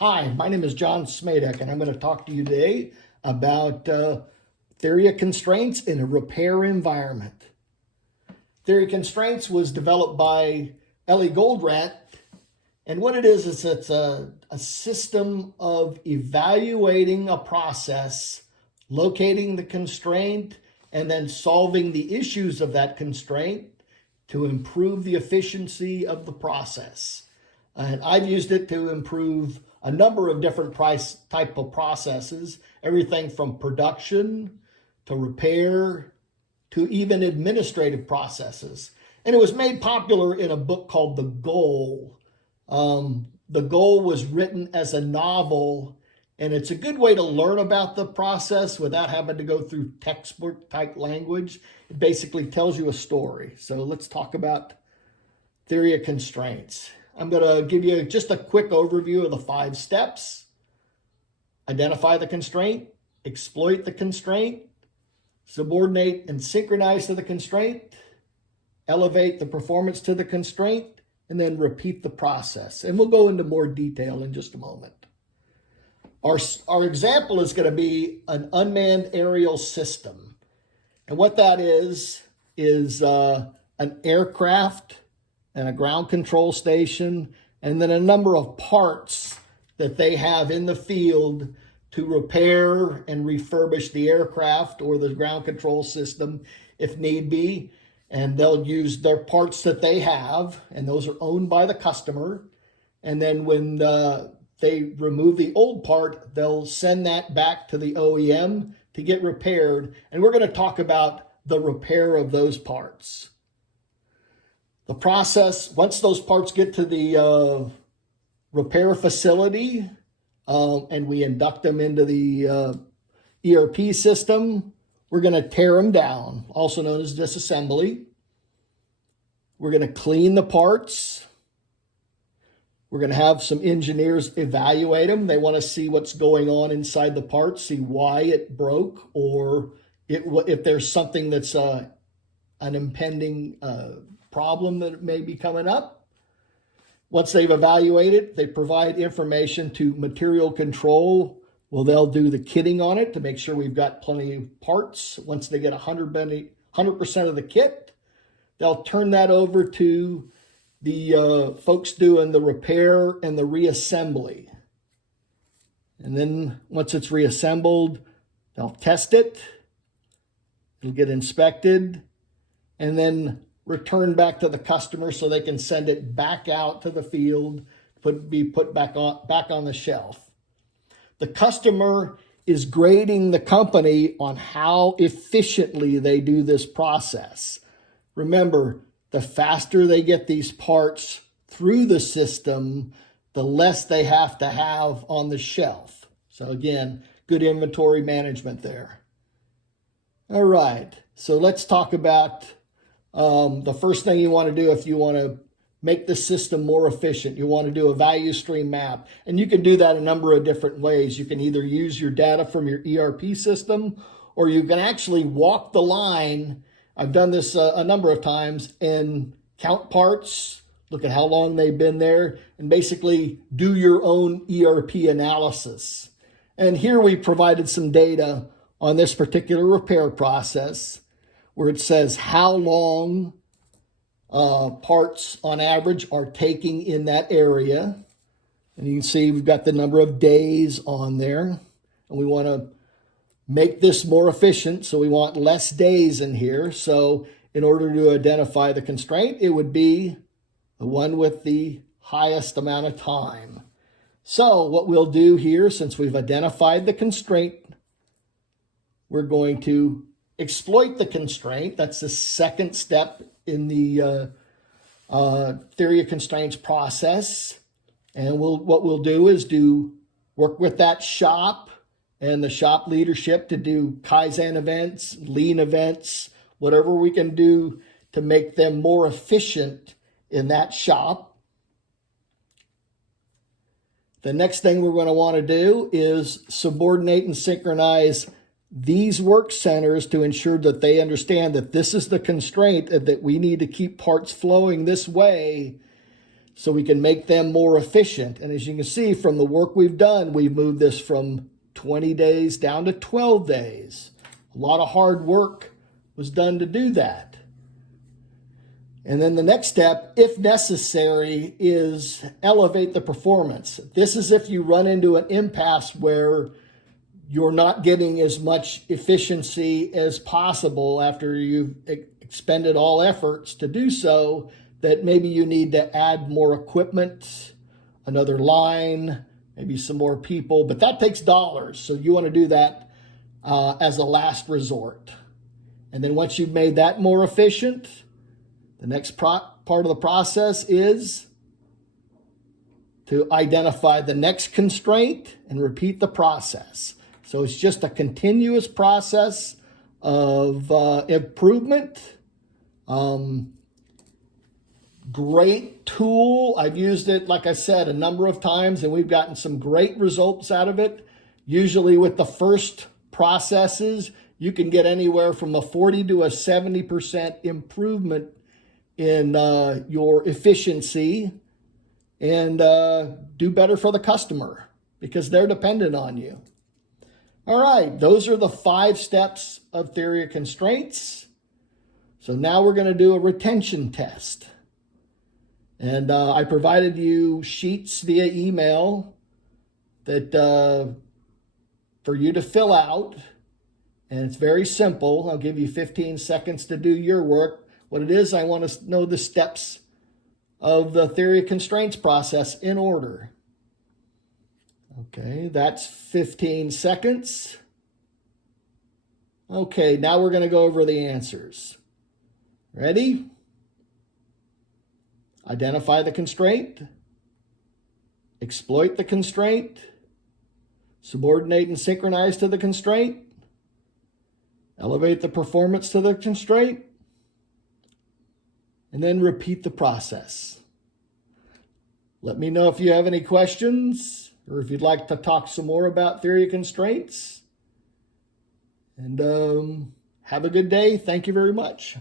Hi, my name is John Smadek, and I'm going to talk to you today about theory of constraints in a repair environment. Theory of constraints was developed by Ellie Goldratt, and what it is it's a system of evaluating a process, locating the constraint, and then solving the issues of that constraint to improve the efficiency of the process. And I've used it to improve a number of different type of processes, everything from production to repair to even administrative processes. And it was made popular in a book called The Goal. The Goal was written as a novel, and it's a good way to learn about the process without having to go through textbook type language. It basically tells you a story. So let's talk about theory of constraints. I'm going to give you just a quick overview of the 5 steps. Identify the constraint, exploit the constraint, subordinate and synchronize to the constraint, elevate the performance to the constraint, and then repeat the process. And we'll go into more detail in just a moment. Our example is going to be an unmanned aerial system. And what that is an aircraft and a ground control station, and then a number of parts that they have in the field to repair and refurbish the aircraft or the ground control system if need be. And they'll use their parts that they have, and those are owned by the customer. And then when they remove the old part, they'll send that back to the OEM to get repaired. And we're going to talk about the repair of those parts. The process, once those parts get to the repair facility and we induct them into the ERP system, we're going to tear them down, also known as disassembly. We're going to clean the parts. We're going to have some engineers evaluate them. They want to see what's going on inside the parts, see why it broke, or if there's something that's an impending problem that may be coming up. Once they've evaluated, they provide information to material control. Well, they'll do the kitting on it to make sure we've got plenty of parts. Once they get 100% of the kit, they'll turn that over to the folks doing the repair and the reassembly. And then once it's reassembled, they'll test it. It'll get inspected and then return back to the customer so they can send it back out to the field, be put back on the shelf. The customer is grading the company on how efficiently they do this process. Remember, the faster they get these parts through the system, the less they have to have on the shelf. So again, good inventory management there. All right, so let's talk about the first thing you want to do if you want to make the system more efficient. You want to do a value stream map. And you can do that a number of different ways. You can either use your data from your ERP system, or you can actually walk the line. I've done this a number of times, and count parts, look at how long they've been there, and basically do your own ERP analysis. And here we provided some data on this particular repair process, where it says how long parts on average are taking in that area. And you can see we've got the number of days on there. And we want to make this more efficient, so we want less days in here. So in order to identify the constraint, it would be the one with the highest amount of time. So what we'll do here, since we've identified the constraint, we're going to exploit the constraint. That's the second step in the theory of constraints process. And what we'll do is work with that shop and the shop leadership to do Kaizen events, lean events, whatever we can do to make them more efficient in that shop. The next thing we're going to want to do is subordinate and synchronize these work centers to ensure that they understand that this is the constraint and that we need to keep parts flowing this way so we can make them more efficient. And as you can see from the work we've done, we've moved this from 20 days down to 12 days. A lot of hard work was done to do that. And then the next step, if necessary, is elevate the performance. This is if you run into an impasse where you're not getting as much efficiency as possible after you've expended all efforts to do so, that maybe you need to add more equipment, another line, maybe some more people, but that takes dollars. So you want to do that as a last resort. And then once you've made that more efficient, the next part of the process is to identify the next constraint and repeat the process. So it's just a continuous process of improvement. Great tool. I've used it, like I said, a number of times, and we've gotten some great results out of it. Usually with the first processes, you can get anywhere from a 40 to a 70% improvement in your efficiency, and do better for the customer because they're dependent on you. All right, those are the 5 steps of theory of constraints. So now we're going to do a retention test. And I provided you sheets via email that for you to fill out. And it's very simple. I'll give you 15 seconds to do your work. What it is, I want to know the steps of the theory of constraints process in order. Okay, that's 15 seconds. Okay, now we're going to go over the answers. Ready? Identify the constraint. Exploit the constraint. Subordinate and synchronize to the constraint. Elevate the performance to the constraint. And then repeat the process. Let me know if you have any questions or if you'd like to talk some more about theory of constraints. And have a good day. Thank you very much.